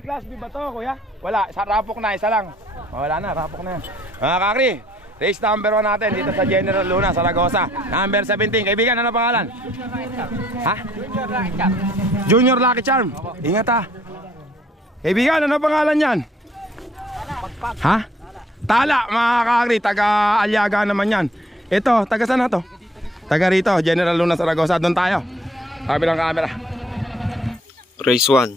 Class B ba to, kuya? Wala, isa rapok na, isa lang. Wala na, rapok na yan. Mga kakri, race number 1 natin dito sa General Luna, Zaragoza. Number 17, kaibigan, ano pangalan? Ha? Junior Lucky Charm. Ingat ha. Kaibigan, ano pangalan yan? Ha? Tala, mga kakri, taga Aliaga naman yan. Ito, taga saan na to? Taga rito, General Luna, Zaragoza. Doon tayo. Kabilang camera. Race 1.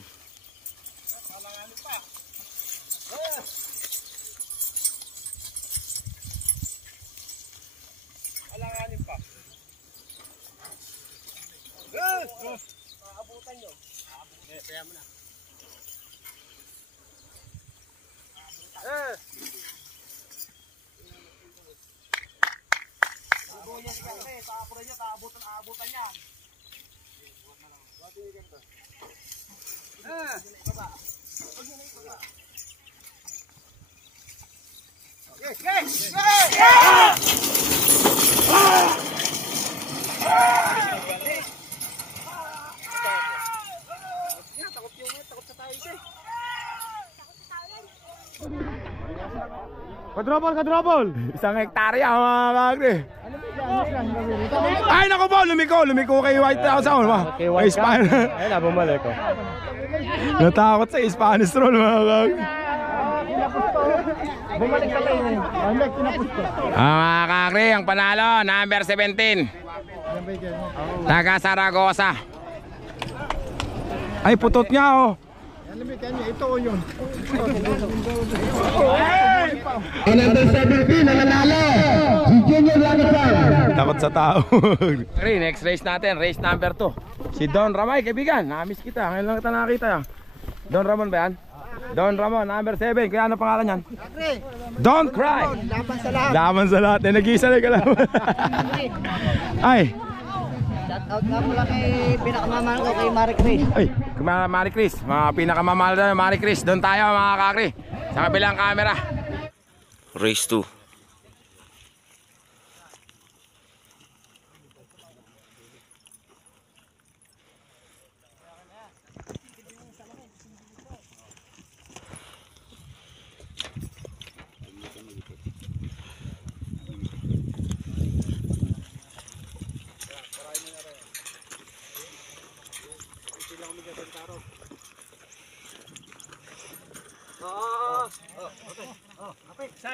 Alanganin pa. Aabutan nyo. Kaya mo na. Bubuyan si Kakre, taapuran niya, aabutan yan. Kadrobol! Isang hektarya mga kakri. Ay naku po, lumiko kay White House. Kay Spanish. Ayun na, bumalik ko. Natakot sa Spanish roll mga kakri. Bumalik ka tayo. Bumalik, pinapusto. Mga kakri, ang panalo, number 17. Taga Zaragoza. Ay, putot niya oh. Ito o yun. Number 17 na nanalo, si Junior Lucky Charm. Takot sa tao. Next race natin, race number 2. Si Don Ramay, kaibigan, namiss kita. Ngayon lang kita nakakita. Don Ramon ba yan? Don Ramon, number 7. Kaya ano pangalan yan? Don't cry. Laban sa lahat. Laban sa lahat. Nag-iisa na kalaban. Ay. Shout out nga pala kay pinakamamahal ko, kay Marie Chris. Ay, Marie Chris. Mga pinakamamahal na Marie Chris. Doon tayo mga kakri. Sa kabilang camera. Race 2.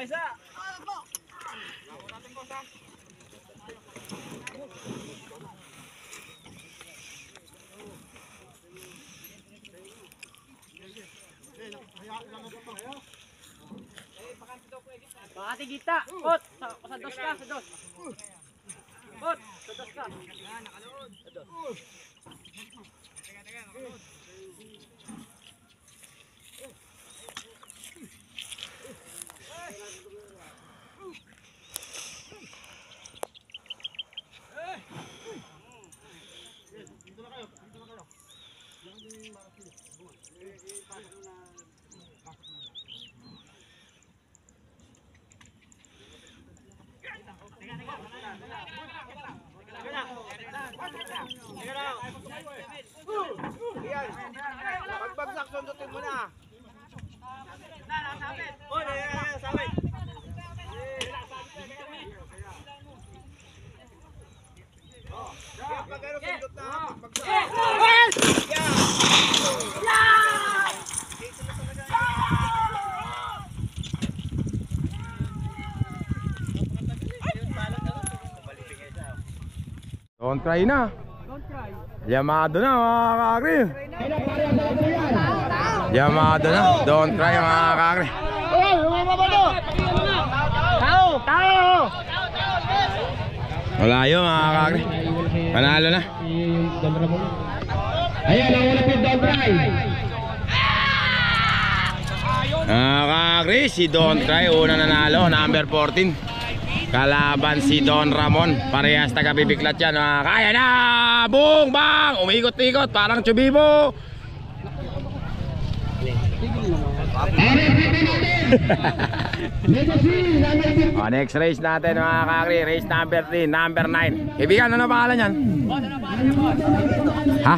Isa. Bakati kita. Ot, sa dos ka, sa dos. Ot, sa dos ka. Nakalood. Sa dos. Teka, nakalood. Pagbagsak, sundutin mo na. Sabit. Pagkano sundot na, pagbagsak. Don't cry na. Yamado na mga kakri. Yamado na. Don't cry mga kakri. Malayo mga kakri. Panalo na. Ayan, ang wala po Don't Cry. Mga kakri, si Don't Cry una nanalo, number 14. Kalaban si Don Ramon. Parehas taga Bibiklat yan. Kaya na! Bung! Bang! Umikot-ikot parang Chubibo. Next race natin mga kakri. Race number 3, number 9. Kaibigan, ano pangalan yan? Ha?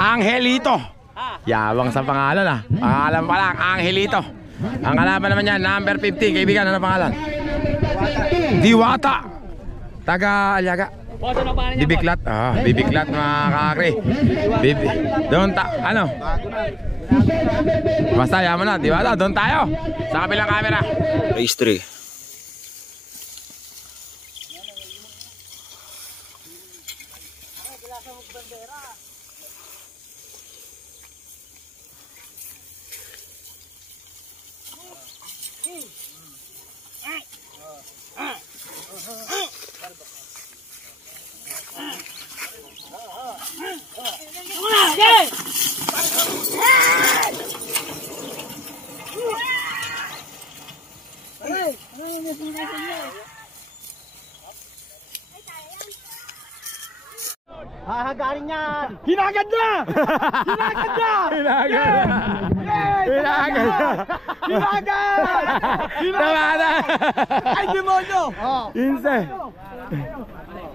Angelito. Yabang sa pangalan ah. Pangalan pa lang, Angelito. Ang kalaban naman niya, number 15. Kaibigan, ano pangalan? Diwata. Taga Aliaga. Boss, ano pangalan niya, Bibiklat. Bibiklat mga kakri. Doon ano? Basta yaman na, Diwata. Doon tayo. Sa kabilang camera. Race 3. Hahagarin yan! Hinagad na! Hinagad na! Hinagad! Ay, demonyo! Inse.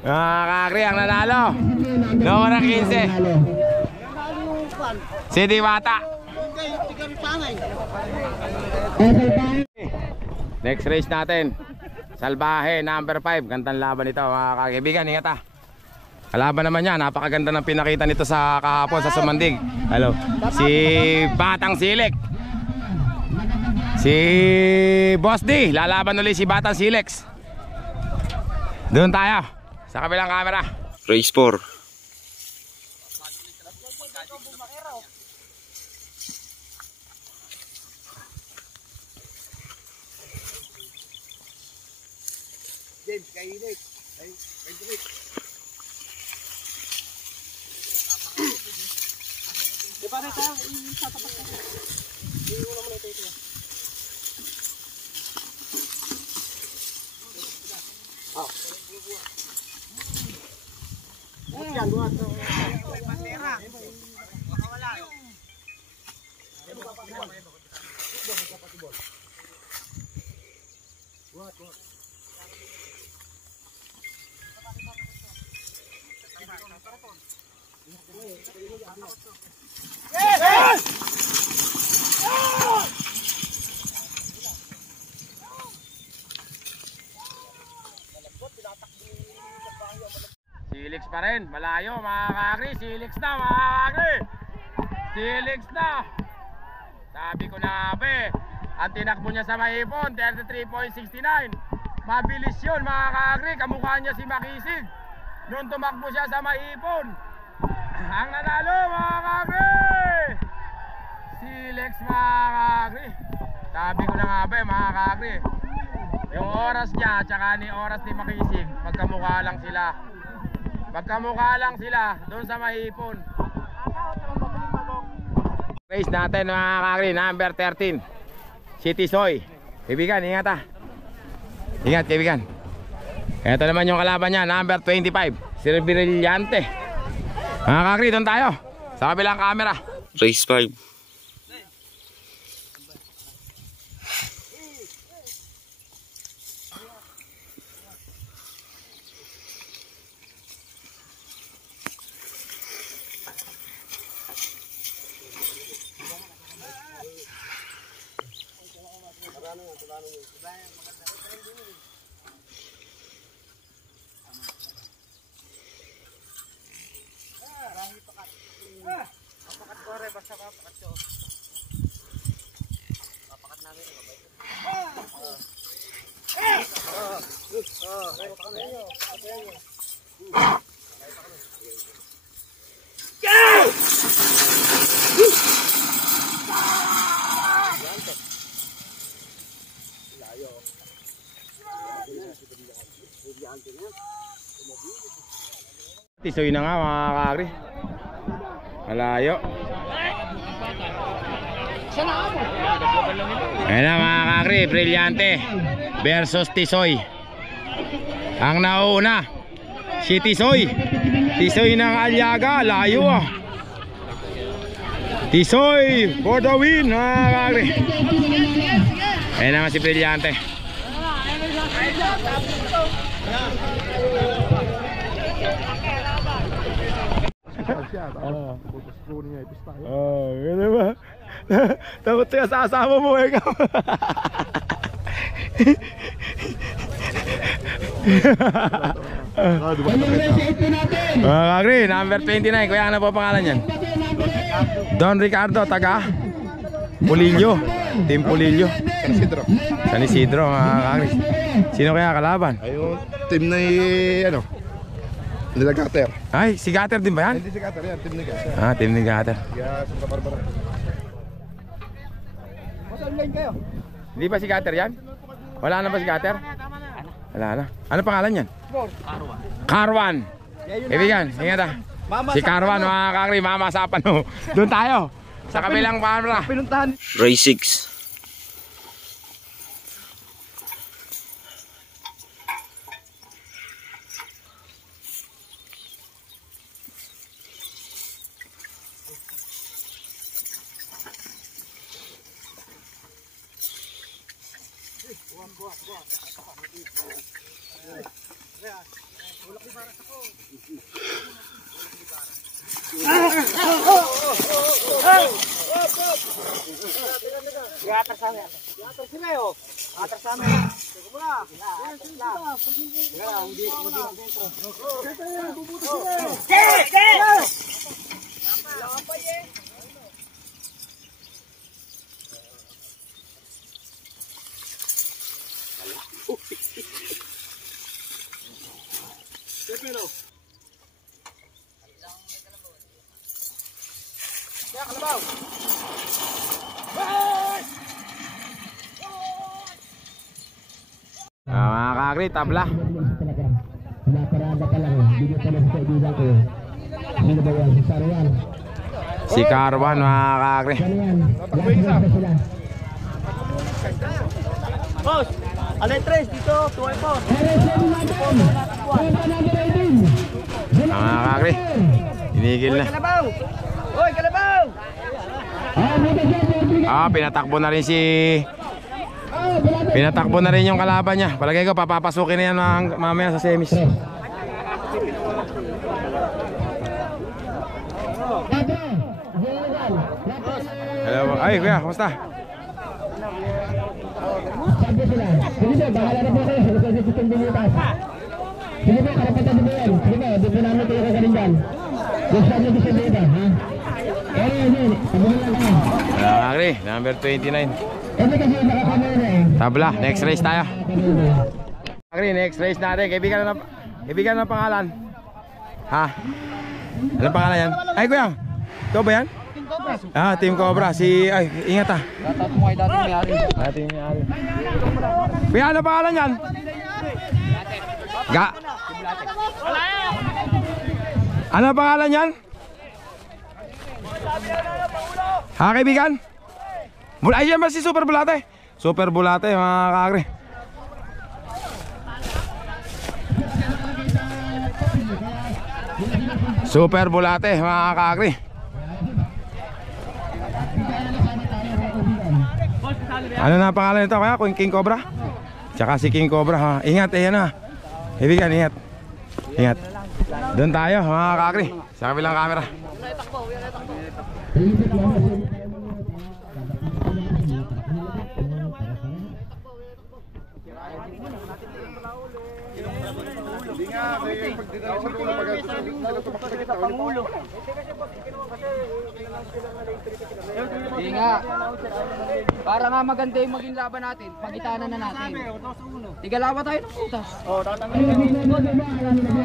Kakri ang nanalo. Numero 15. Si Diwata. Next race natin. Salbahe number 5. Gandang laban ito mga kaibigan. Ingat ah. Kalaban naman niya, napakaganda ng pinakita nito sa kahapon sa Sumandig. Hello. Si Batang Silex. Si Boss D, lalaban ulit si Batang Silex. Doon tayo sa kabilang camera. Race 4. Silex pa rin, malayo mga kakri. Silex na mga kakri. Silex na. Sabi ko na be, ang tinakbo niya sa Mahipon 33.69. Mabilis yun mga kakri. Kamukha niya si Makisig noon tumakbo siya sa Mahipon. Ang nanalo mga kakri, Silex mga kakri. Sabi ko na nga be mga kakri, yung oras niya at saka ni oras ni Makisig, magkamukha lang sila. Magkamukha lang sila doon sa Mahipon. Race natin mga kakri, number 13. Si Tisoy. Kaibigan, ingat ah. Ingat kaibigan. Ito naman yung kalaban niya, number 25. Si Brillante. Mga kakri, doon tayo sa kabilang camera. Race 5. Tisoy na nga mga kakri. Malayo. Ayan na mga kakri, Brillante versus Tisoy. Ang nauna si Tisoy. Tisoy ng Aliaga, layo ah. Tisoy for the win mga kakri. Ayan naman si Brillante. Oh, gano'n ba? Takot siya sa asawa mo eh. Mga kakri, number 29. Kuya, ano po pangalan yan? Don Ricardo, taga Pulillo. Team Pulillo. San Isidro, mga kakri. Sino kaya kalaban? Ayun, team na ano, nila Gater. Ay, si Gater din ba yan? Hindi si Gater yan, team ni Gater. Ah, team ni Gater. Kaya sa Barbara. Hindi ba si Gater yan? Wala na ba si Gater? Wala na. Ano pangalan yan? Carwan. Kaibigan, ingat ah. Si Carwan, mga kakri, mamasapan mo. Doon tayo. Sa kabilang camera. Race 6. Mga kakri, tabla. Si Carwan, mga kakri. Boss, alay 3 dito, tuway po. Mga kakri, tinigil na. Kalabaw! Hoy, kalabaw! Pinatakbo na rin Pinatakbo na rin yung kalaban niya. Palagay ko papapasukin na yan mamaya sa semis. Hello. Ay, kuya, kumusta? Sige po, bahala na po kayo. Sige po, karapatan din po yan. Sige po, di po namin kayo kagaling dyan. Gusto nyo gusto dito, ha? Ayun, tabuhan lang kayo. Kakri, number 29. Kasi nakakamera na eh. Tabla, next race tayo. Kakri, next race natin. Kaibigan na pangalan. Ha? Anong pangalan yan? Ay, kuya, ito ba yan? Team Cobra. Ay, ingat ah. Dating may-ari. Kuya, ano pangalan yan? Ano pangalan yan? Ha, kaibigan? Ay, yan ba si Super Bulate? Super Bulate, mga kakri. Super Bulate, mga kakri. Ano na pangalan nito kaya? King Cobra? Tsaka si King Cobra ha. Ingat, ayan na. Kaibigan, ingat. Ingat. Doon tayo mga kakri. Sa kabilang camera. Hindi nga. Para nga maganda yung maging laban natin, pagitanan na natin. Tigalawa tayo ng butas.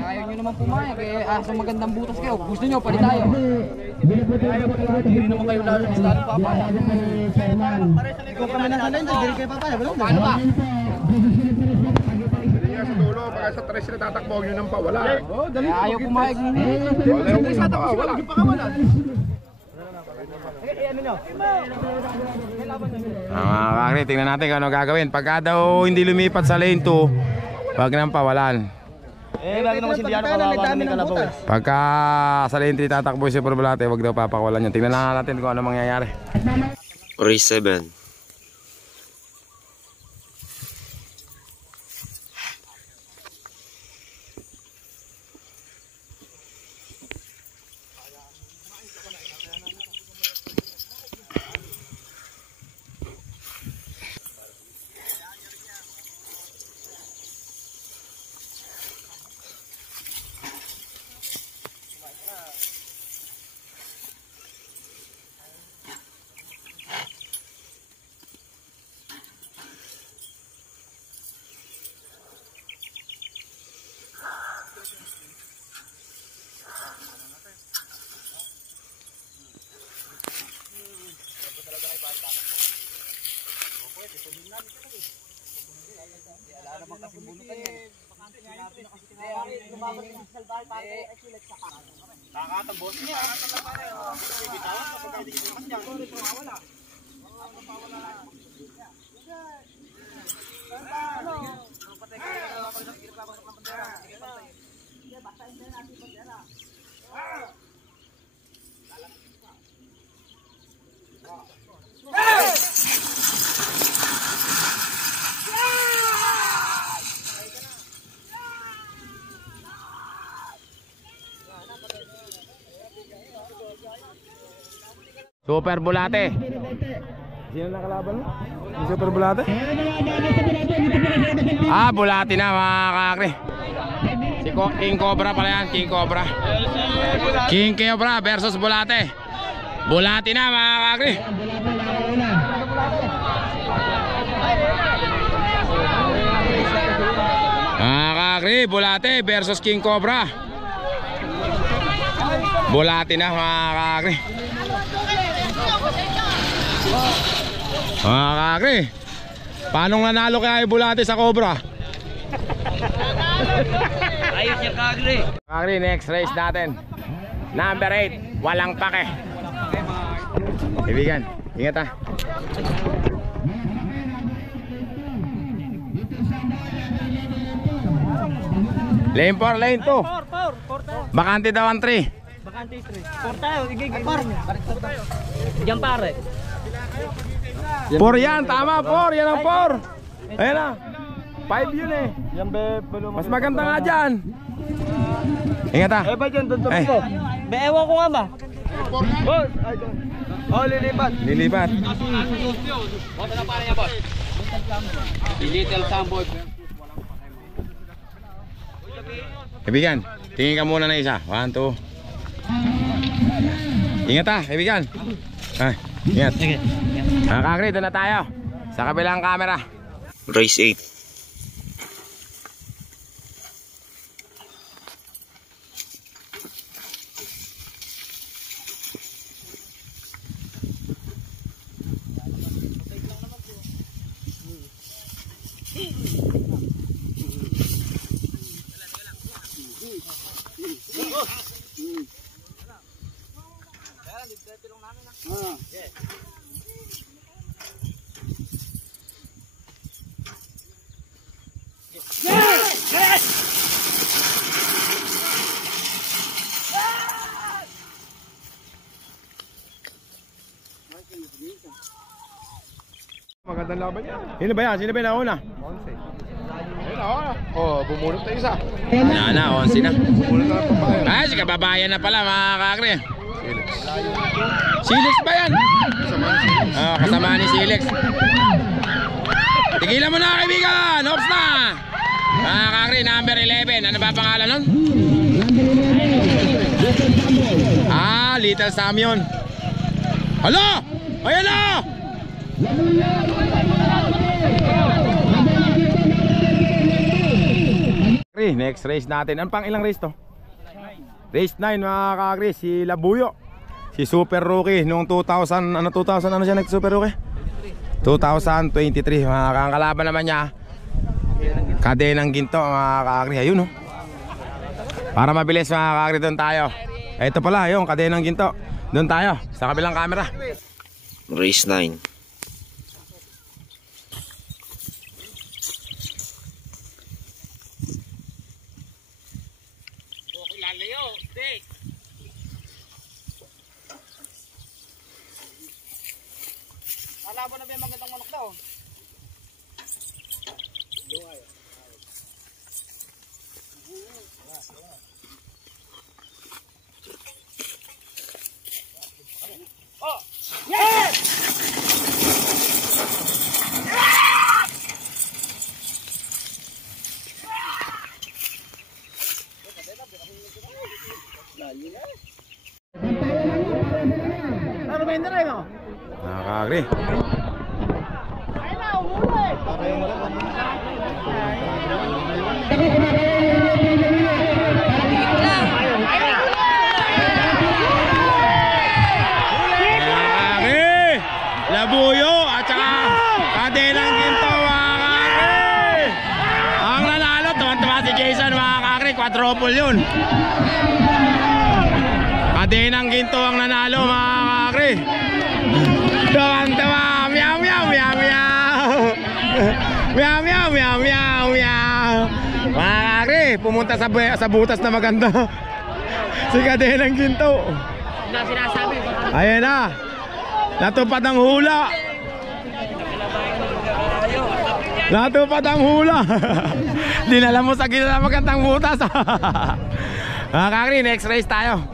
Ayaw nyo naman pumayag eh. Sa magandang butas kayo. Gusto nyo, palit tayo. Hindi naman kayo lalo sa lalo papaya. Ikaw kami na sanay, hindi kayo papaya. Paano ba? Sa dulo, pagka sa 3 sila tatakbo yun ang pawala. Ayaw pumayag nyo. Wala. Mga kakri, tingnan natin kung ano gagawin. Pagka daw hindi lumipat sa lane 2, wag nang pawalan. Bago naman si Diano, kawawa namin kalabaw. Pagka sa lane 3 tatakbo si Super Bulate, wag daw papakawalan yun. Tingnan na natin kung ano mangyayari. Race 7. Super Bulate. Sino na kalaban mo? Yung Super Bulate? Ah, Bulate na mga kakri. Si King Cobra pala yan, King Cobra. King Cobra versus Bulate. Bulate na mga kakri. Mga kakri, Bulate versus King Cobra. Bulate na mga kakri. Mga kakri, paano nanalo kaya yung Bulate sa Cobra? Ayos yung kakri. Kakri, next race natin. Number 8, walang pake. Kaibigan, ingat ha. Lane 4, lane 2. Bakante daw ang 3. Bakante 3. Por tayo, igigil niya. Diyan pare. 4 yan, tama 4, yan ang 4. Ayan na, 5 yun eh. Mas maganda nga dyan. Ingat ha. Eh ba dyan, doon Ay. ko? Be, ewan ko nga ba? Boss! Oh, lilipat. Lilipat. Little Sambo. Kaibigan, tingin ka muna na isa. 1, 2. Ingat ha, kaibigan. Ay, ingat. Kakri, doon na tayo. Sa kabilang camera. Race 8. Magandang laban yan. Sino ba yan? Sino ba yung nauna? Ayun ako. Oh, bumunot na isa. Yan na, 11 na. Bumunot na lang pampayan. Ay, si kababayan na pala mga kakri. Silix ba yan? Kasama ni Silix. Tigilan mo na kaibigan. Ops na. Mga kakri, number 11. Ano ba pangalan nun? Ah, Little Sam yun. Hala! Ayan na! Next race natin. Ano pang ilang race to? Race 9 mga kakri. Si Labuyo. Si Super Rookie noong 2000. Ano 2000? Ano siya nag-Super Rookie? 2023. Mga kalaban naman niya. Kadenang Ginto mga kakri. Ayun oh. Para mabilis mga kakri, doon tayo. Ito pala yung Kadenang Ginto. Doon tayo sa kabilang camera. Race 9. Malabo na ba yung magandang manok daw? Oh! Yes! Ano ba yung drive mo? Nakakagri. Labuyo at saka Kadenang Ginto mga kakri. Ang nanalo, tuwan-tuwa si Jason mga kakri. quadruple yun. Kadenang ginto ang nanalo mga kakri. Tawa, meow meow meow meow. Meow meow meow meow meow. Mga kakri, pumunta sa butas na maganda. Si Kadenang ginto. Ayan na. Natupad ang hula. Natupad ang hula. Dinala mo sa gila na magandang butas. Mga kakri, next race tayo.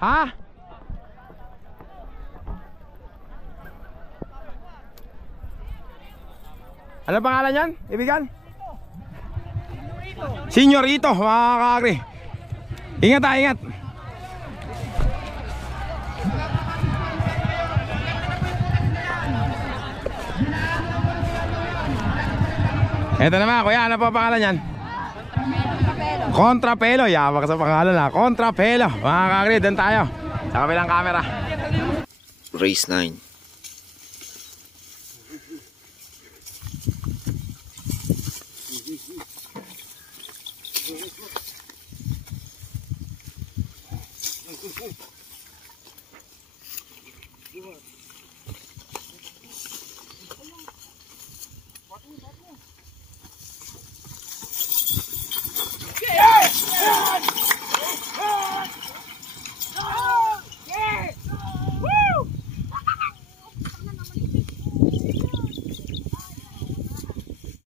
Ha? Ano pangalan yan? Ibigan? Senyorito, mga kakri. Ingat ha, ingat. Ito naman, kuya, ano pa pangalan yan? Contrapelo, yabak sa pangalan na. Contrapelo, mga kakri, doon tayo sa kabilang camera. Race 9.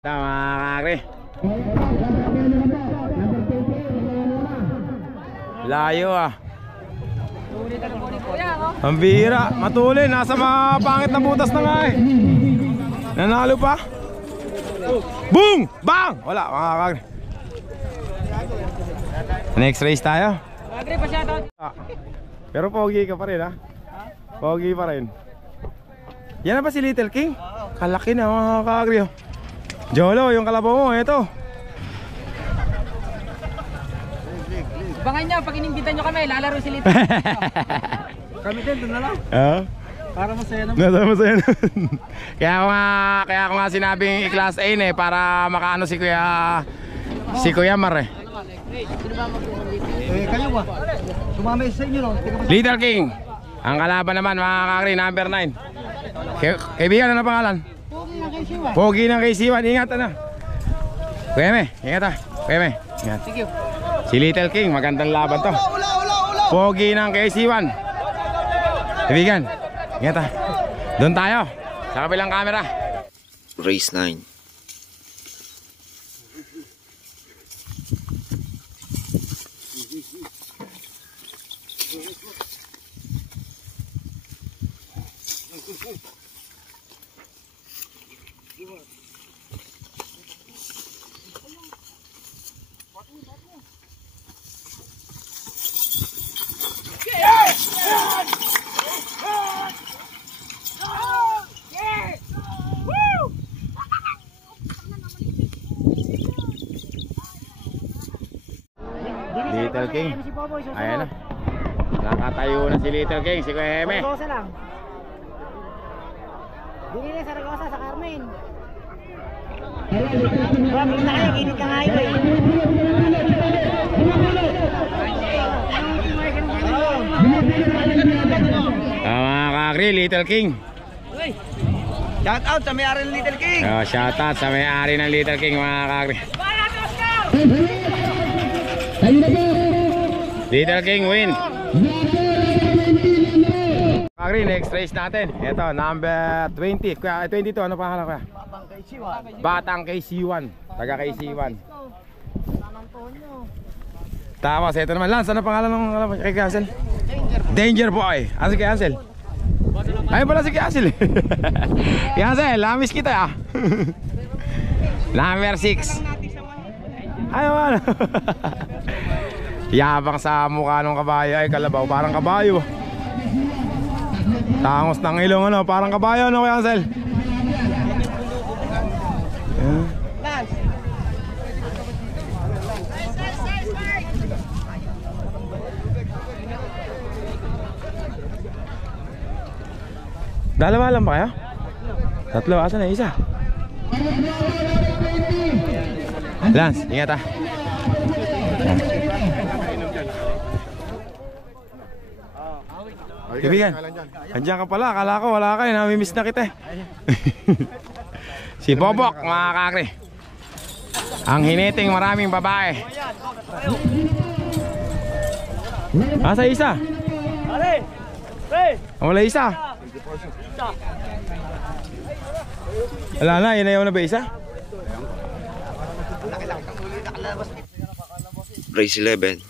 Tama, kakri. Layo ah. Ang bira, matulin, nasa mga pangit na butas na nga eh. Nanalo pa. Boom! Bang! Wala, mga kakri. Next race tayo. Pero pogi ka pa rin ha. Pogi pa rin. Yan na ba si Little King? Kalaki na mga kakri. Jolo, yung kalabaw mo, ito. Bangan nyo, pag inimbitan nyo kami, lalaro si Lito. Kami din, doon na lang. Para masaya naman. Masaya naman. Kaya ako nga sinabing i-class A eh, para makaano si Kuya Mar eh. Kayo ba? Sumamay sa inyo, no? Little King. Ang kalaban naman, mga kakri, number 9. Kaibigan, ano pangalan? Pogi ng KC1. Ingat na. Kuya Me, ingat ha. Kuya Me, ingat. Si Little King, magandang laban to. Pogi ng KC1. Kaibigan, ingat ha. Doon tayo sa kabilang camera. Race 9. Little King. Ayan na. Nakatayo na si Little King, si Kuya Heme. Saragosa lang. Dili na Saragosa sa Carmen. Bakit na kayo? Init ka nga highway. Mga kakri, Little King. Shout out sa may-ari ng Little King. Shout out sa may-ari ng Little King, mga kakri. Little King win. Kakri, next race natin. Ito, number 20. Kuya, 22, ano pangalan kuya? Batang KC1. Taga KC1. Tapos, ito naman, Lance, ano pangalan ng kay Ansel? Danger Boy. Ano si kay Ansel? Ayun pala si kay Ansel. Kay Ansel, lamis kita ah. Number 6. Ayun ano. Yabang sa mukha ng kabayo. Ay, kalabaw, parang kabayo. Tangos ng ilong, ano, parang kabayo, ano kay Ansel? Dalawa lang ba kayo? Tatlo, asan na isa? Lance, ingat ah. Kaibigan, andyan ka pala. Akala ko wala ka, namimiss na kita eh. Si Bobok, mga kakri. Ang hiniting maraming babae. Sa isa. Wala isa. Wala na, yun na yun na ba isa? Race 11.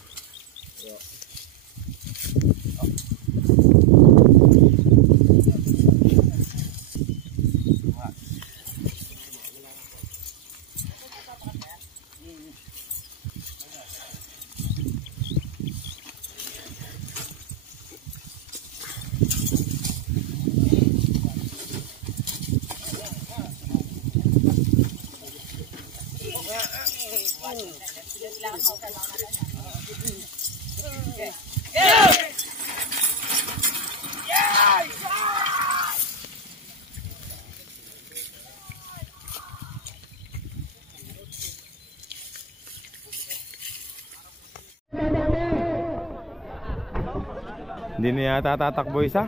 Hindi na yata tatakbo isa.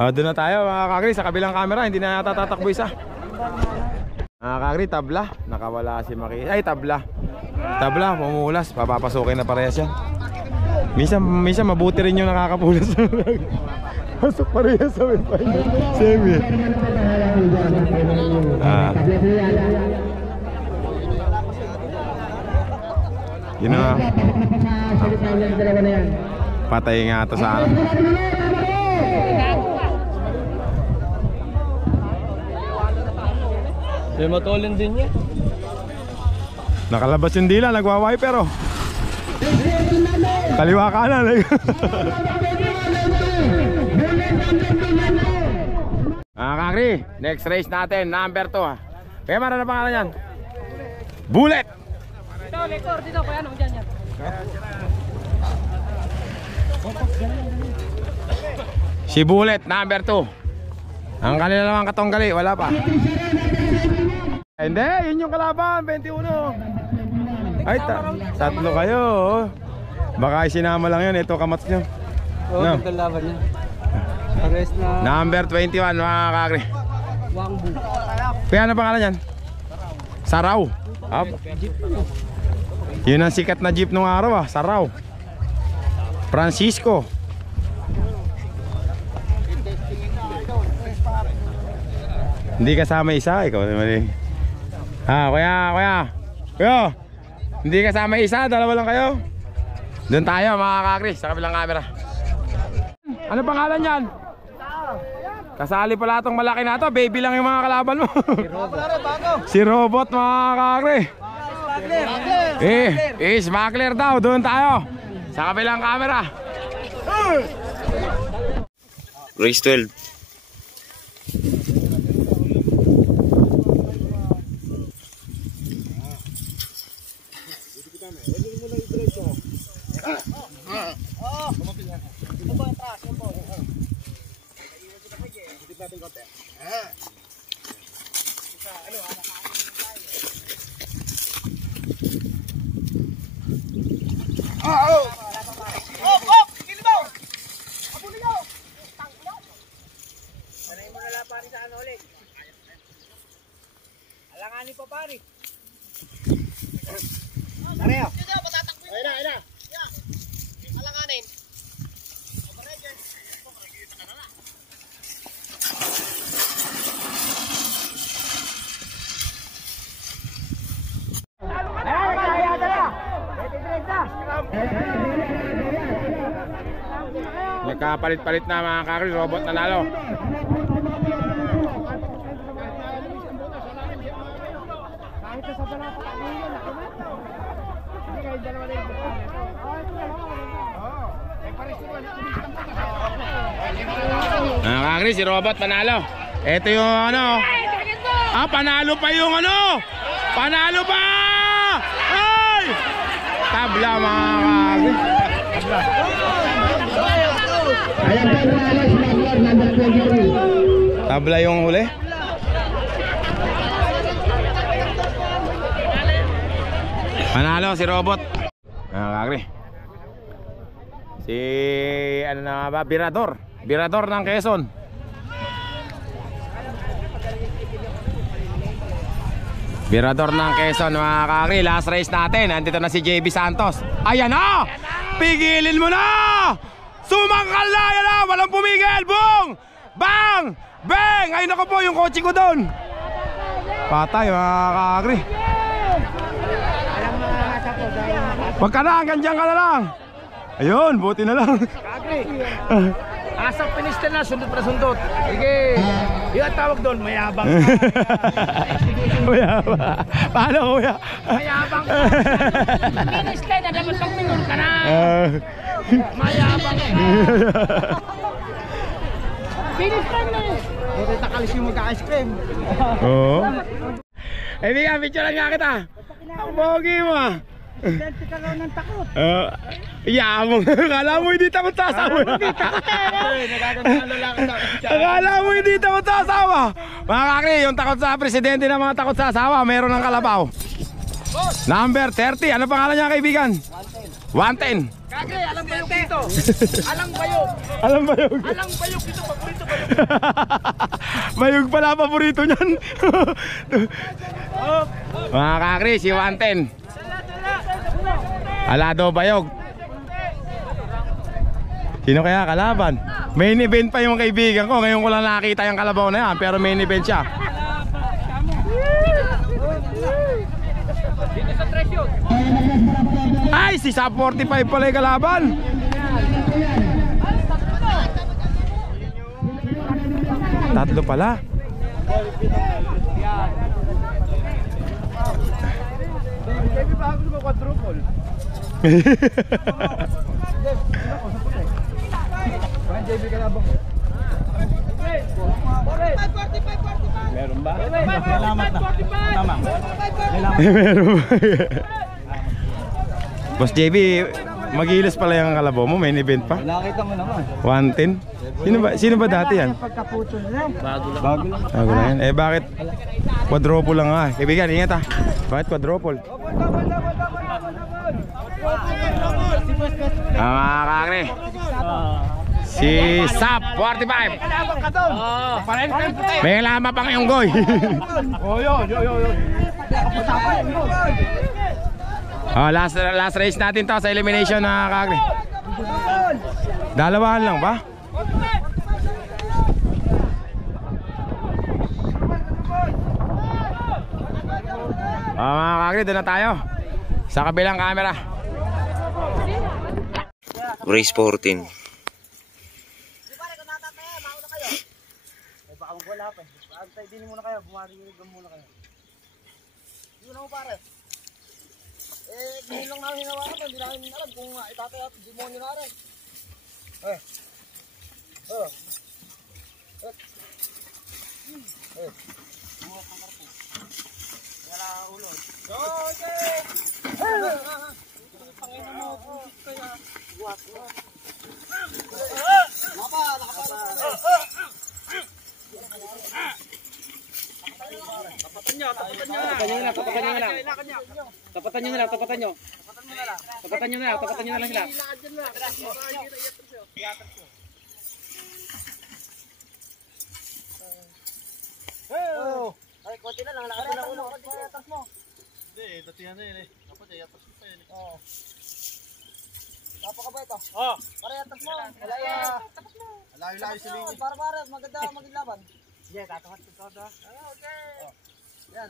Doon na tayo mga kakri, sa kabilang camera. Hindi na yata tatakbo isa. Mga kakri, tabla. Nakawala si Maki. Ay, tabla. Tabla, pumulas. Papapasukin na parehas yan. Minsan mabuti rin yung nakakapulas. Pasok parehas sa final. Semi. Yun na. Patay nga ito sa ano. Matulin din niya. Nakalabas yung dila, nagwa-wiper oh. Kaliwa kanan. Kakri, next race natin, number 2. Kaya mara na pangalan yan? Bullet! Dito, lekor, dito, kaya ano, dyan yan. Si Bullet, number 2. Ang kanila naman katonggali, wala pa. Hindi, yun yung kalaban, 21. Ay, tatlo kayo. Baka isinama lang yun, ito kamats nyo. Oo, no? Laban niya. Pares na... Number 21, mga kakri. Wangbu. Kaya ano pangalan yan? Saraw. Yun ang sikat na jeep nung araw Saraw. Francisco. Hindi kasama isa, ikaw naman eh. Kuya. Hindi kasama isa, dalawa lang kayo. Doon tayo mga kakri, sa kabilang camera. Ano pangalan yan? Kasali pala itong malaki na ito. Baby lang yung mga kalaban mo. Si Robot mga kakri. Smuggler daw, doon tayo sa kabilang camera. Race 12. Alanganin pa pari. Tariyo. Ayun na. Alanganin. Nagkapalit-palit na mga kakri, Robot nanalo. Mga kakri, si Robot panalo. Ito yung ano. Panalo pa yung ano. Panalo pa! Ay! Tabla mga kakri. Tabla yung huli. Panalo si Robot. Kakri. Si ano na ba? Birador ng Quezon. Birador ng Quezon mga kakri. Last race natin. Nandito na si JB Santos. Ayan na! Pigilin mo na! Sumangkal na! Ayan na! Walang pumigil! Boom! Bang! Bang! Ayun ako po yung kotse ko doon. Patay mga kakri. Wag ka na! Hanggang dyan ka na lang! Ayun! Buti na lang. Kakri. Asang piniste na, sundot na sundot. Sige. Yung tawag doon, mayabang. Mayabang. Paano kuya? Mayabang. Piniste na, dapat pag minul ka na. Mayabang. Piniste na eh. Buti takalis yung magka-ice cream. Oo. Eh, Mika, picture lang nga kita. Ang pogi mo ah. Dente ka lang ng takot. Yamong. Akala mo hindi tamad sa asawa. Akala mo hindi tamad sa asawa. Mga kakri, yung takot sa presidente ng mga takot sa asawa, meron ng kalabaw. Number 30. Ano pangalan niya kaibigan? 110. Kakri, alam bayog dito. Alang bayog. Alam bayog. Alang bayog dito. Paborito bayog. Bayog pala paborito niyan. Mga kakri, si 110. Alado bayog. Sino kaya kalaban? Main event pa yung kaibigan ko. Ngayon ko lang nakita yung kalabaw na yan. Pero main event siya. Ay, si Sub 45 pala yung kalaban. Tatlo pala. Meron ba? Salamat na. Tama. Meron ba? Boss JB, magilis pala yung kalabaw mo, main event pa. Nakita mo naman. 110? Sino ba dati yan? Pagkaputol na. Bago lang. Bago na yan. Eh bakit quadruple lang ah? Kaibigan, ingat ah. Bakit quadruple? Mga kakri. Si Sub 45. May lama pang yung goy. Last race natin to sa elimination na kakri. Dalawahan lang ba? Mga kakri, doon na tayo sa kabilang camera. Race 14. Din muna kayo, bumaring muna kayo. Yun ako pare. Ngayon lang namin hinawakan, hindi namin alam kung itatay at demonyo na rin. Buhat ng karpo. Kaya ulo. Okay! Pangina mo, busit kaya. Buhat. Nakapala. Tapatan nyo na lang sila. Ay, konti na lang, lakad na ulo. Atas mo. Hindi, datihan na yun eh. Dapat ay atas mo pa yun eh. Oo. Napaka ba ito? Oo. Para atas mo. Layo-layo si Lini. Para maganda maging laban. Yeah, tatapat ko todo. Okay. Yan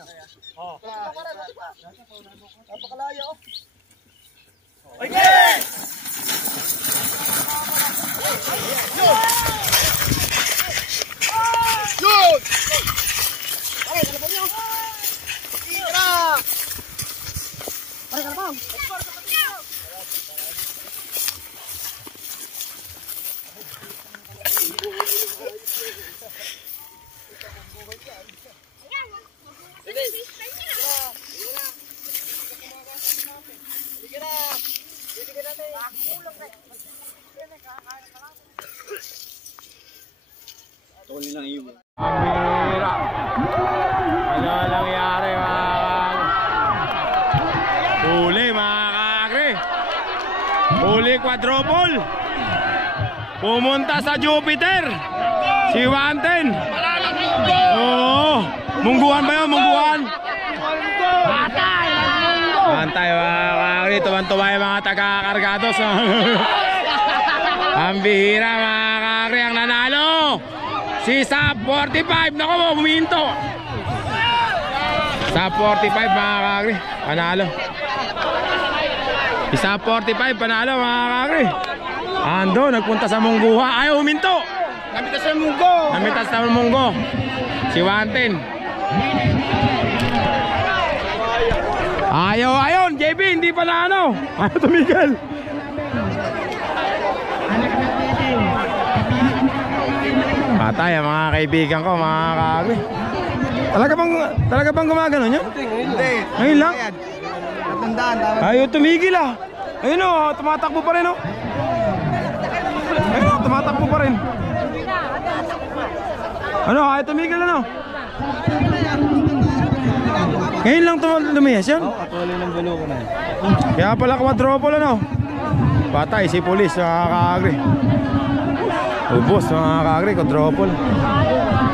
oh. Napakalayo. Okay! Shoot! Ay, kalabang niyo. Tira! Ay, kalabang. Ano nangyari mga Huli quadruple. Pumunta sa Jupiter. Si Wanten. Oo. Mungguan ba yun? Mungguan? Bantay mga kakri. Tuwan-tuwa yung mga taga-kargados. Ang bihira mga kakri. Ang nanalo. Si Sap 45. Naku mo, buminto. Sap 45 mga kakri. Panalo. Si Sap 45. Panalo mga kakri. Ando, nagpunta sa Mungguha. Ayaw huminto. Namitas sa munggo. Namitas sa Munggo. Si Wanten. Ayaw, JB, hindi pa na ano. Ayaw tumigil. Patay ang mga kaibigan ko, mga kakri. Talaga bang gumagano nyo? Hindi. Ngayon lang? Natandaan. Ayaw tumigil ah. Ayun o, tumatakbo pa rin o. Ayun o, tumatakbo pa rin. Ano, ayaw tumigil ano? Ngayon lang lumiyas yan? Oo, patuloy ng bulo ko na. Kaya pala quadruple ano? Patay si Police, mga kakagri. Ubos mga kakagri, quadruple.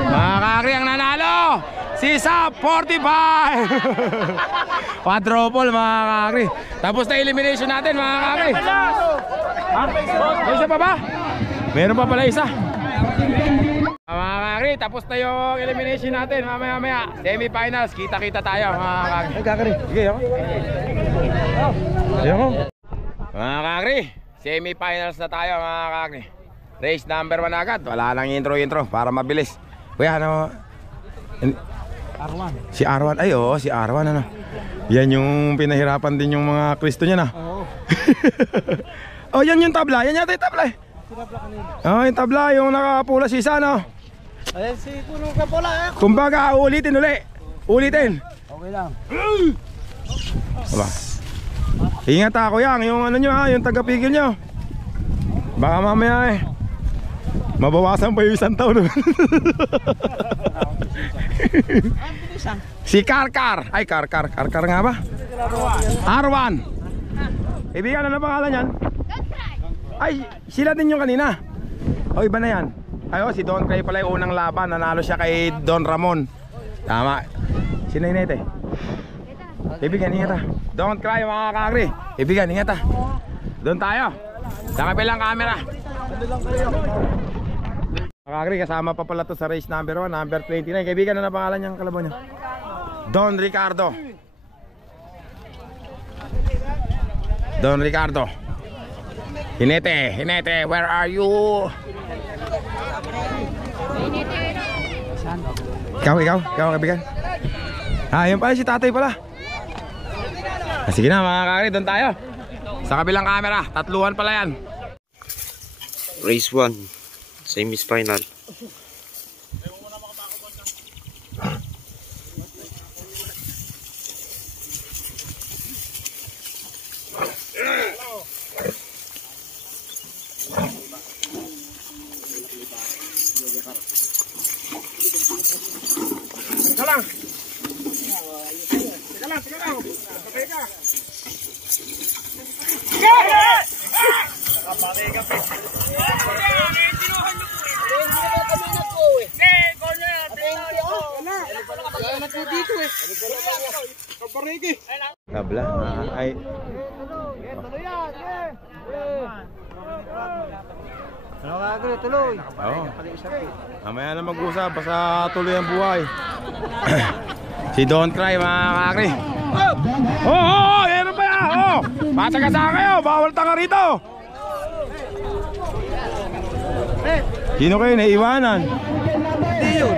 Mga kakagri ang nanalo! Si Sap 45! Quadruple mga kakagri. Tapos na elimination natin mga kakagri. May isa pa ba? Meron pa pala isa. Mga kakri, tapos na yung elimination natin. Mamaya, semi-finals, kita-kita tayo mga kakri. Kakari. Sige, ako. Ayoko. Mga kakri, semi-finals na tayo mga kakri. Race number 1 agad. Wala lang intro para mabilis. Kuya, ano? Arwan. Si Arwan, ay oo, si Arwan ano. Yan yung pinahirapan din yung mga Kristo niya na. Oo. Oh, yan yung tabla. Yan yata yung tabla eh. Oh, yung tabla, yung nakapula si Isa, no? Ayan si Kuno Kapola. Kumbaga, ulitin uli. Ulitin. Okay lang. Aba. Ingat ako yan, yung ano nyo ha, yung tagapigil nyo. Baka mamaya eh mabawasan pa yung 1 taon. Si Karkar. Ay, Karkar nga ba? Arwan. Ibigan, ano pangalan yan? Ay, sila din yung kanina. O, iba na yan. Ay, si Don Cray pala yung unang laban. Nanalo siya kay Don Ramon. Tama. Sino yun ito? Ibigan, ingat ha. Don't cry mga kakri. Ibigan, ingat ha. Doon tayo. Sa kabilang camera. Kakri, kasama pa pala to sa race number 1, number 29. Kaibigan, ano pangalan niyang kalabaw niya? Don Ricardo. Don Ricardo. Hinete, where are you? Ikaw, kaibigan. Yun pala si tatay pala. Sige na mga kakri, doon tayo. Sa kabilang camera, tatluhan pala yan. Race 1, semi-final. Tabla, ay. Ano kakari, tuloy. Oo. Mamaya na mag-usap, basta tuloy ang buhay. Si Don't Cry mga kakri. Oh, meron pa yan. Oh, matsagasaan kayo, bawal tanga rito. Sino kayo naiiwanan? Hindi yun.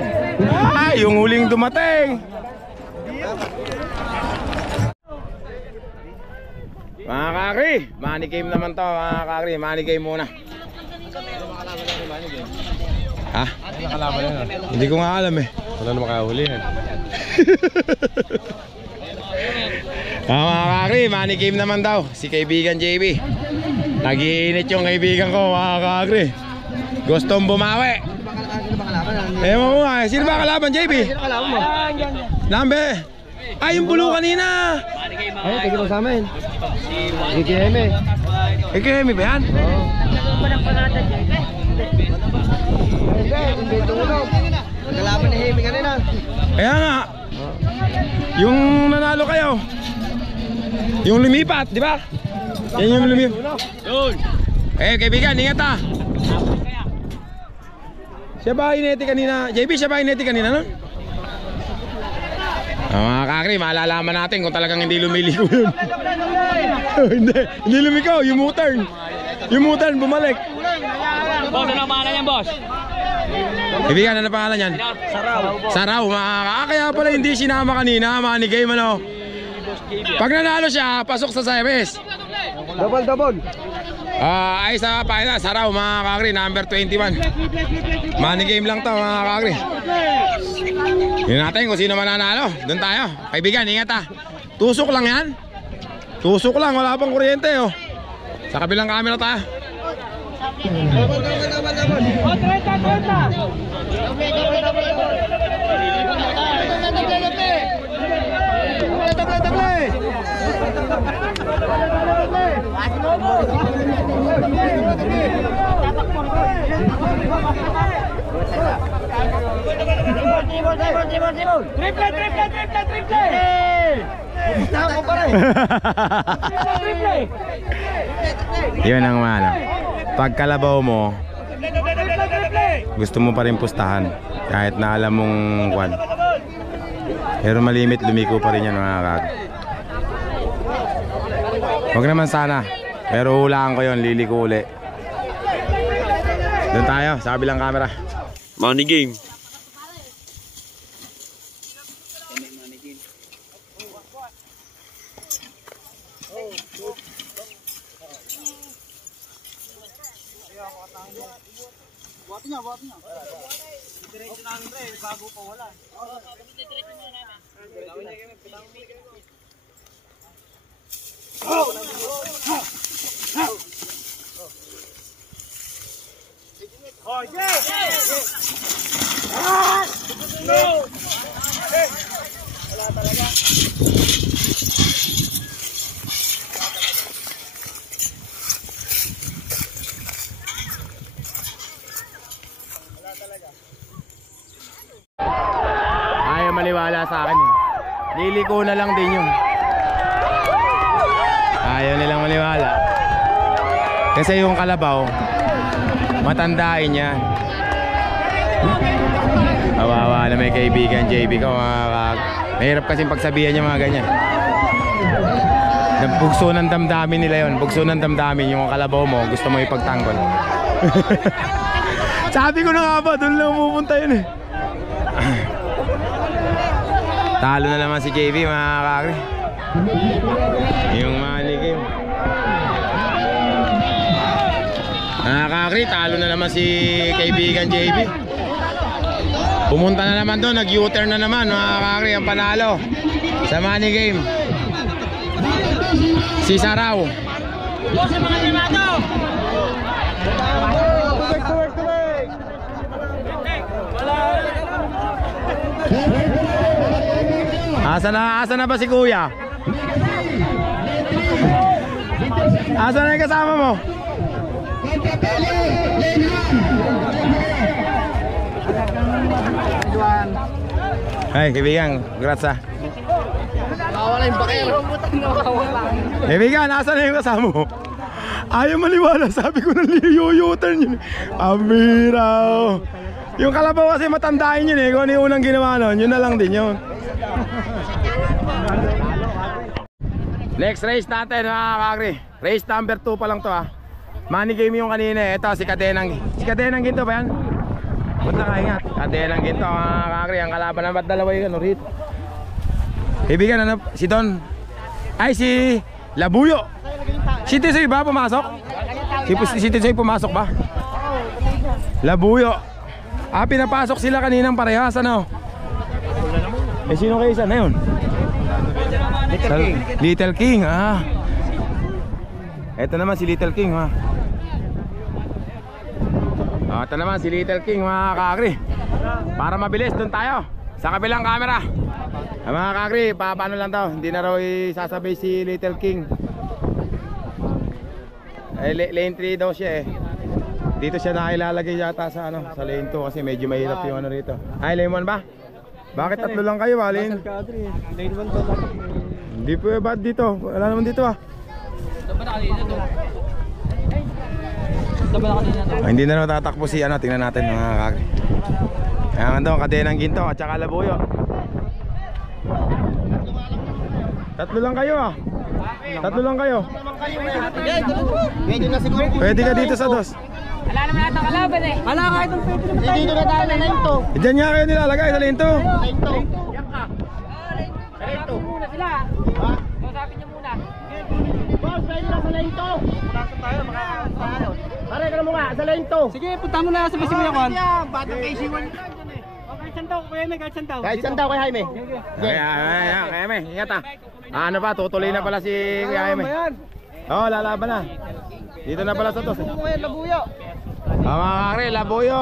Ay, yung huling dumating. Mga kakri, money game naman to mga kakri, money game muna. Ha? Hindi ko nga alam eh. Wala na makahuli yan. Mga kakri, money game naman daw. Si kaibigan JB. Nag-iinit yung kaibigan ko mga kakri. Gustong bumawi. Ewan mo nga, sino ba kalaban JB? Sino kalaban mo? Lambe. Ay, yung bulo kanina. Ay, tigil mo sa amin. GKM eh. Eh, kay Hemi ba yan? Nagkaroon pa ng panata dyan. Hindi tulog. Nagkalaban ni Hemi kanina. Kaya nga. Yung nanalo kayo. Yung lumipat, di ba? Yan yung lumipat. Eh, kaibigan, ingat ah. Siya ba ineti kanina? JB, siya ba ineti kanina nun? Mga kakri, malalaman natin kung talagang hindi lumiliko yun. hindi lumiko, yung U-turn. Yung U-turn, bumalik. Boss, ano ang pangalan niyan, boss? Kaibigan, ano pangalan yan? Saraw. Kaya pala hindi sinama kanina, money game ano. Pag nanalo siya, pasok sa service. Double. Ay sa pakita, Saraw mga kakri, number 21. Money game lang to mga kakri. Yun natin kung sino mananalo. Doon tayo. Kaibigan, ingat ah. Tusok lang yan. Tusok lang, wala pang kuryente oh. Sa kabilang camera tayo. Oh, 30. Yun ang ano. Pag kalabaw mo, gusto mo pa rin pustahan kahit na alam mong kwan. Pero malimit, lumiko pa rin yan mga kakri. Huwag naman sana. Pero hulaan ko yun, liliko uli. Doon tayo, sa kabilang camera. Money game. Ayaw maniwala sa akin eh. Liliko na lang din yun. Ayaw nilang maniwala. Kasi yung kalabaw, matandain yan. Kawawa na may kaibigan JB ko mga kag. Mahirap kasing pagsabihan niya mga ganyan. Bugso ng damdamin nila yun. Bugso ng damdamin yung kalabaw mo, gusto mo ipagtanggol. Sabi ko na nga ba, doon lang pupunta yun eh. Talo na naman si JB mga kakri. Yung money game. Mga kakri, talo na naman si kaibigan JB. Pumunta na naman doon, nag-U-turn na naman mga kakri ang panalo sa money game. Si Saraw. Boss, yung mga limado! Asa na ba si Kuya? Asa na yung kasama mo? Ay, kaibigan, congrats ah. Nakawala yung bakil. Kaibigan, asa na yung kasama mo? Ayaw maniwala, sabi ko na U-turn yun. Amira. Yung kalabaw kasi matandain yun eh. Kung ano yung unang ginawa nun, yun na lang din yun. Next race natin mga kakri. Race number 2 pa lang to ha. Money game yung kanina eh. Ito si Kadenang Ginto ba yan? Punta ka ingat. Kadenang Ginto mga kakri. Ang kalaban na ba't dalawa yun ulit? Kaibigan ano? Si Don. Ay si Labuyo. Si Tisoy ba pumasok? Si Tisoy pumasok ba? Labuyo. Pinapasok sila kaninang parehas ano? Eh sino kayo isa na yun? Little King ah. Ito naman si Little King ha. Ito naman si Little King mga kakri. Para mabilis doon tayo sa kabilang camera. Mga kakri, paano lang daw, hindi na raw isasabay si Little King. Lane 3 daw siya eh. Dito siya nailalagay yata sa ano, sa lane 2 kasi medyo mahirap yung ano rito. Ay, lane 1 ba? Bakit tatlo lang kayo, Lane? Lane 1 to. Hindi po bad dito. Wala naman dito ah. Saan ba na kanina to? Saan ba na kanina to? Hindi na naman tatakbo si ano, tingnan natin mga kakri. Ayan doon, kadenang ginto at saka labuyo. Tatlo lang kayo ah. Tatlo lang kayo. Medyo na siguro. Pwede ka dito sa dos. Wala naman natin kalaban eh. Wala kahit ang pwede. Dito na tayo na lane to. Diyan nga kayo nilalagay sa lane 2. Lane to. Kausapin muna sila. Kausapin niyo muna. Boss, pwede na sa lane to. Pulasok tayo, makakatayo. Pare ka na mo nga, sa lane to. Sige, punta mo na sa basi mo yan. Batang KC1. Kahit saan daw, kuya Jaime, kahit saan daw. Kahit saan daw, kuya Jaime. Kaya Jaime, ingat ah. Ano pa, tutuloy na pala si Kuya Jaime. Oo, lalaban na. Dito na pala sa dos. Labuyo. Mga kakri, labuyo.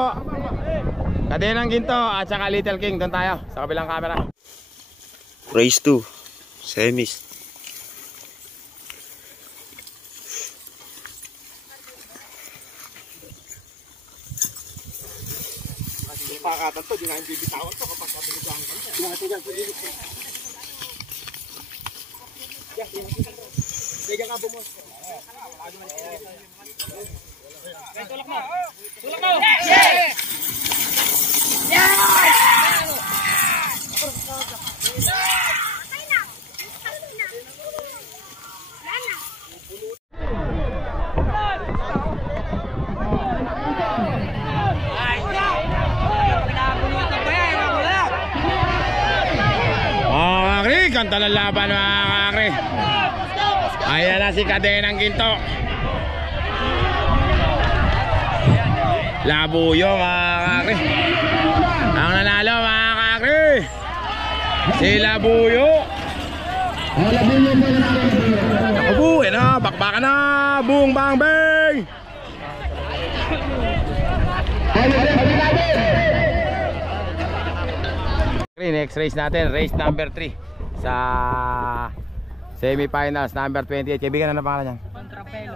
Kadenang ginto at saka Little King. Doon tayo, sa kabilang camera. Race 2. Semis. Pakatan to, di na yung bibitawan to kapag katulogan ka. Bigyan ka bumos. Tulak mo. Tulak mo. Yeah! Ganda ng laban mga kakri. Ayan na si Kadenang Ginto. Labuyo mga kakri. Ang nanalo mga kakri, si Labuyo. Nakubuhin na, bakbakan na. Boom bang bang. Next race natin, race number 3 sa semifinals number 28. Kaibigan, ano pangalan niyan?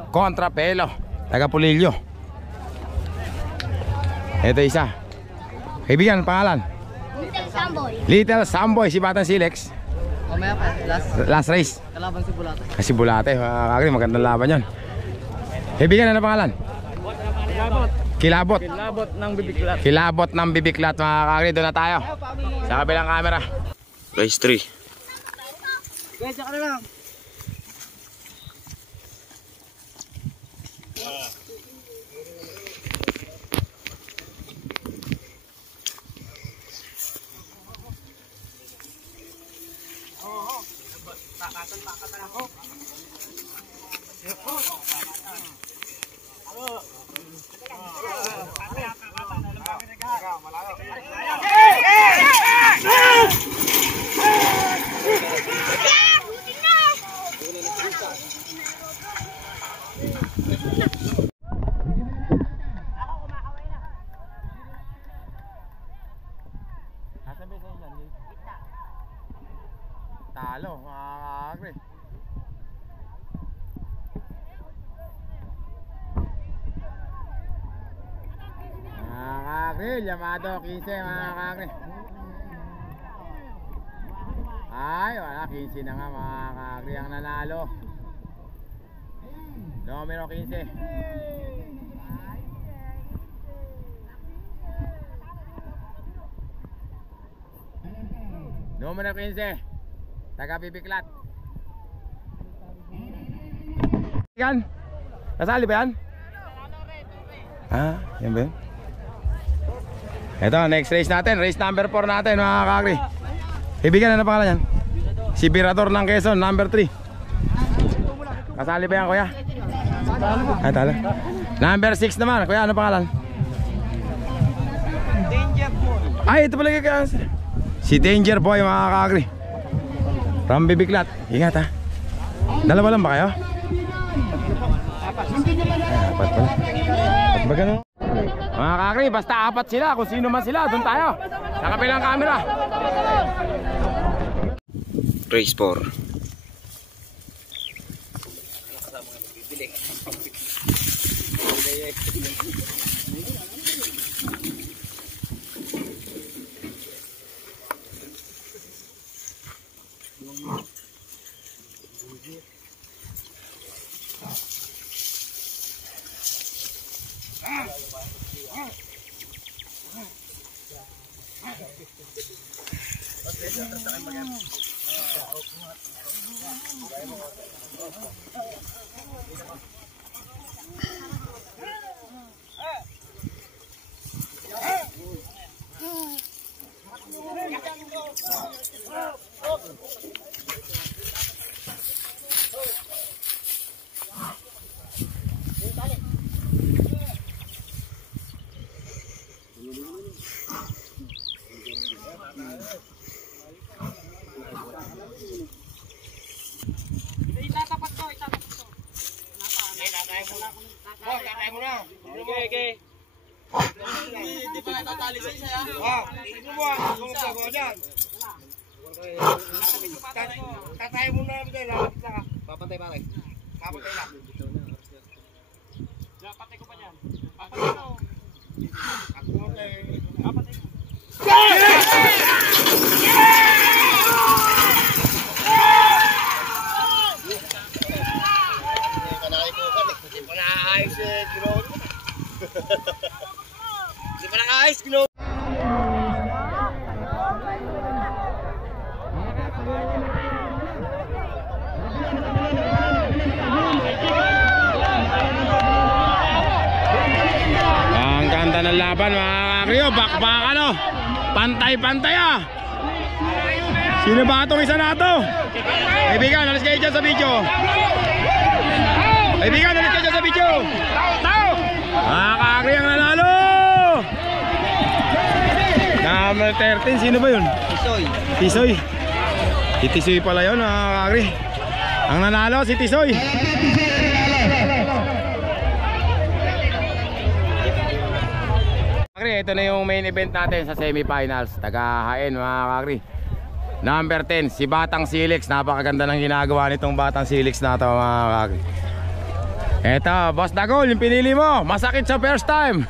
Contrapelo, taga Pulillo. Ito isa. Kaibigan, pangalan? Little Samboy, si Batang Silex. Mamaya pa, Last race. kalaban si Bulate. Kasi Bulate, magandang laban yan. Kaibigan, ano pangalan? Kilabot. Kilabot ng bibiklat. Kilabot ng bibiklat mga kakri. Doon na tayo sa kabilang camera. Race 3. Guys, ka na lang. Talo mga kakri. Mga kakri, Yamato 15 mga kakri. Ay, wala, 15 na nga mga kakri ang nanalo. Numero 15. Numero 15. Taga Bibiklat. Yan. Nasali ba yan? Ah, yan ba yun? Ito, next race natin. Race number 4 natin mga kakri. Kaibigan, ano pangalan yan? Si Birador ng Quezon, number 3. Kasali ba yan, kuya? Ay, talo. Number 6 naman, kuya, ano pangalan? Danger Boy. Ay, ito pala kaya. Si Danger Boy mga kakri. From Bibiklat. Ingat ha. Dalawa lang ba kayo? Apat pala. At ba ganun? Mga kakri, basta apat sila. Kung sino man sila, doon tayo sa kabilang camera. Race 4. Ang ganda ng laban mga kakriyo, bakbakan oh. Pantay-pantay ah. Sino ba itong isa na ito? Kaibigan, alis kayo dyan sa video. Kaibigan, alis kayo dyan sa video. Mga kakriyo ang nanalo. Number 13, sino ba yun? Tisoy. Tisoy. Si Tisoy pala yun mga kakriyo. Ang nanalo si Tisoy. Ito na yung main event natin sa semifinals. Taga-hain mga kakri. Number 10, si Batang Silix. Napakaganda ng ginagawa nitong Batang Silix na ito mga kakri. Ito, Boss Dagol, yung pinili mo. Masakit sa first time.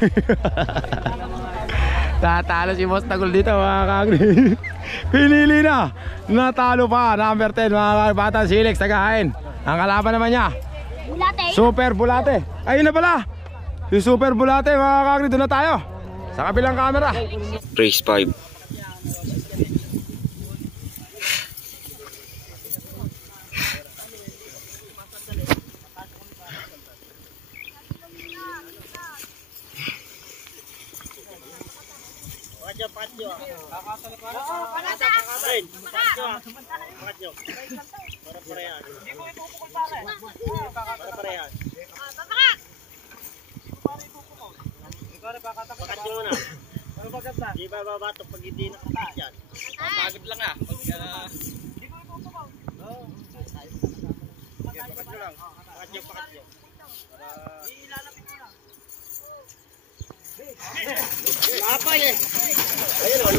Tatalo si Boss Dagol dito mga kakri. Pinili na. Natalo pa. Number 10 mga kakri. Batang Silix, taga-hain. Ang kalaban naman niya Bulate. Super Bulate. Ayun na pala. Si Super Bulate mga kakri. Doon na tayo sa kabilang camera. Race 5. Di ba babato pag hindi nakataas yan? Pagod lang ah. Bakat nyo lang. Pakat nyo. Ilalapit mo lang. Lapay eh. Ayun o.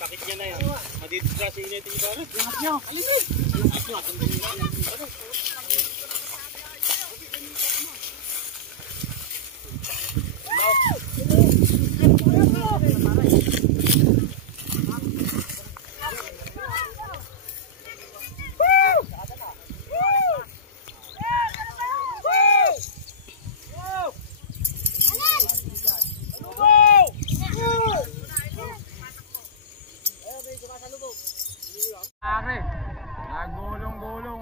Pakit niya na yan. Madito sa sinitin ito. Langat nyo. Alin Nagulong-gulong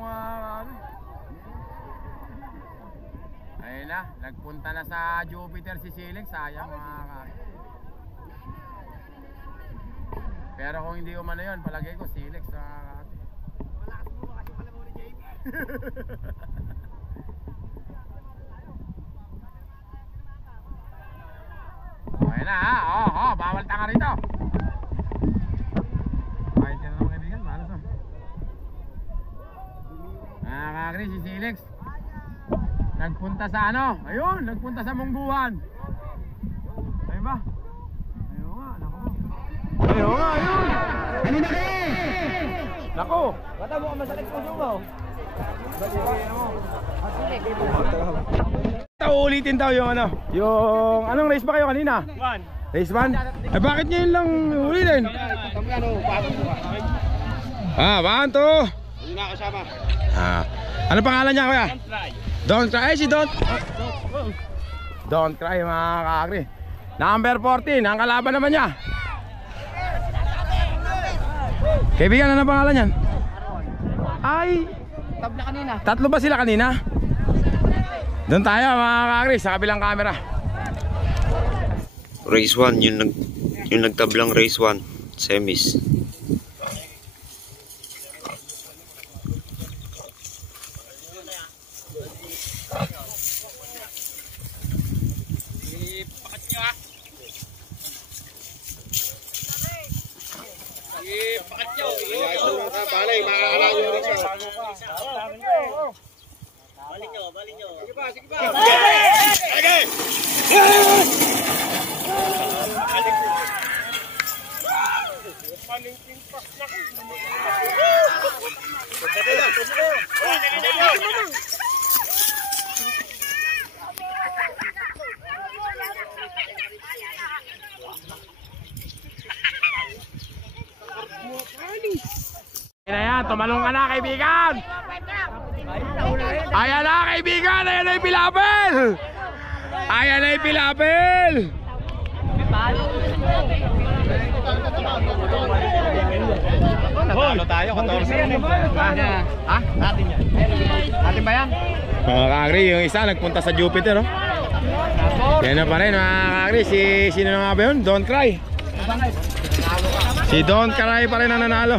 ayun na, nagpunta na sa Jupiter si Silix. Sayang mga kakri. Pero kung hindi umano yun, palagay ko Silix mga kakri. Ayun na ha, bawal tanga rito. Kahit yan naman kaibigan, malas na. Kakri si Silix nagpunta sa ano? Ayun, nagpunta sa Mungguan. Ayun ba? Ayun nga, nako. Ayun nga, ayun. Nako! Bata mo ka masakit po mo. Ulitin daw yung ano. Yung anong race ba kayo kanina? Race 1? Eh bakit ngayon lang ulitin? Ah, 1, 2. Hindi na kasama. Ah. Ano pangalan niya kuya? Don't Cry. Si Don't Cry mga kakri. Number 14, ang kalaban naman niya. Kaibigan, ano pangalan niyan? Ay, Tabla kanina. tatlo ba sila kanina? Doon tayo mga kakri, sa kabilang camera. Race 1, yung nagtablang race 1, semis. Ayan, tumalong ka na kaibigan. Ayan na kaibigan, ayan na yung pilapel. Ayan na yung pilapel. Natalo tayo, 14 yan eh. Ha? Atin yan. Atin ba yan? Mga kakri, yung isa nagpunta sa Jupiter, oh. Yan na pa rin mga kakri, sino na nga ba yun? Don't Cry. Si Don't Cry pa rin ang nanalo.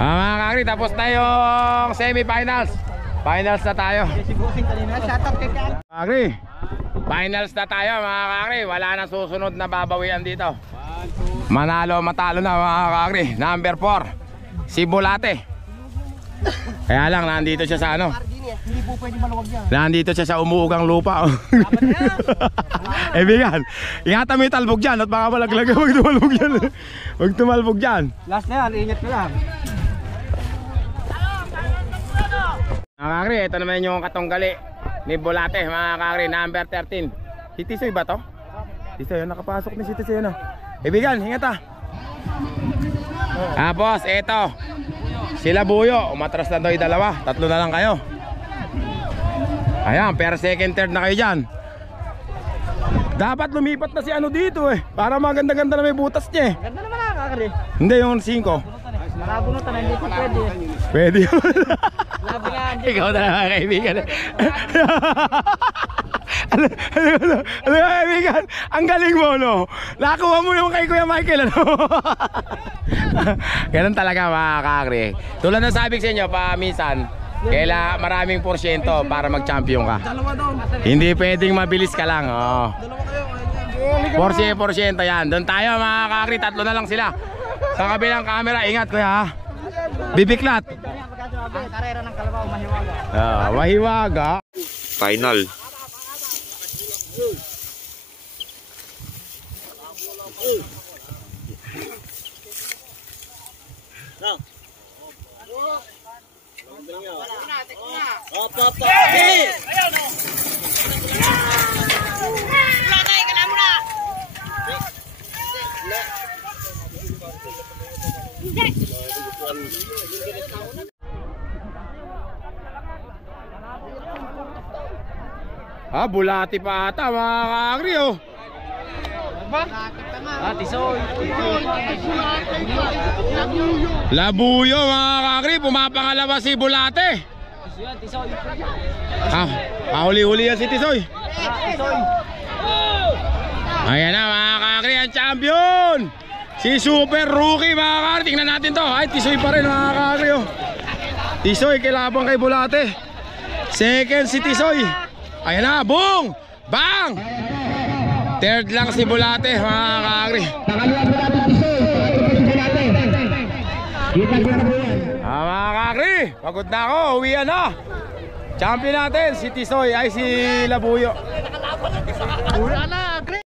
Mga kakri, tapos na yung semi-finals. Finals na tayo. Kakri, finals na tayo mga kakri. Wala na susunod na babawian dito. Manalo matalo na mga kakri. Number 4, si Bulate. Kaya lang nandito siya sa ano. Hindi po pwede maluwag yan. Nandito siya sa umuugang lupa. Eh bigan, ingatan mo yung talbog dyan at baka malaglag. Huwag tumalbog dyan. Huwag tumalbog dyan. Last na yan, ingat ka lang. Mga kakri, ito naman yung katunggali ni Bulate mga kakri, number 13. Si Tisoy ba to? Tisoy, nakapasok ni si Tisoy na. Ibigan, hingat ah. Tapos ito, sila Buyo, umatras na daw yung dalawa. Tatlo na lang kayo. Ayan, per second, third na kayo dyan. Dapat lumipat na si ano dito eh, para maganda-ganda na may butas niya eh. Ganda naman ang kakari. Hindi, yung 5. Nakabunutan na hindi po pwede. Pwede yun. Labi nga. Ikaw na mga kaibigan. Ano kaibigan? Ang galing mo, no? Nakuha mo yung kay Kuya Michael, ano? Ganun talaga mga kakri. Tulad ng sabi ko sa inyo, minsan kaila maraming porsyento para mag-champion ka. Hindi pwedeng mabilis ka lang. Oh. Porsyento yan. Doon tayo mga kakri, tatlo na lang sila. Sa kabilang camera, ingat kuya. Bibiklat. Ang karera ng kalabaw, mahiwaga. Mahiwaga. Final. Bulati pa ata mga kakri, oh. Tisoy. Labuyo mga kakri, pumapangalawa si Bulate. Tisoy. Huli-huli yan si Tisoy. Tisoy. Ayan na mga kakri, ang champion, si Super Rookie mga kakri. Tingnan natin to. Ay, Tisoy pa rin mga kakri, oh. Tisoy kilabang kay Bulate. Second si Tisoy. Ayan na, boom! Bang! Third lang si Bulate mga kakri. Mga kakri, pagod na ako, uwian na. Champion natin si Tisoy ay si Labuyo. Wala na, Gre.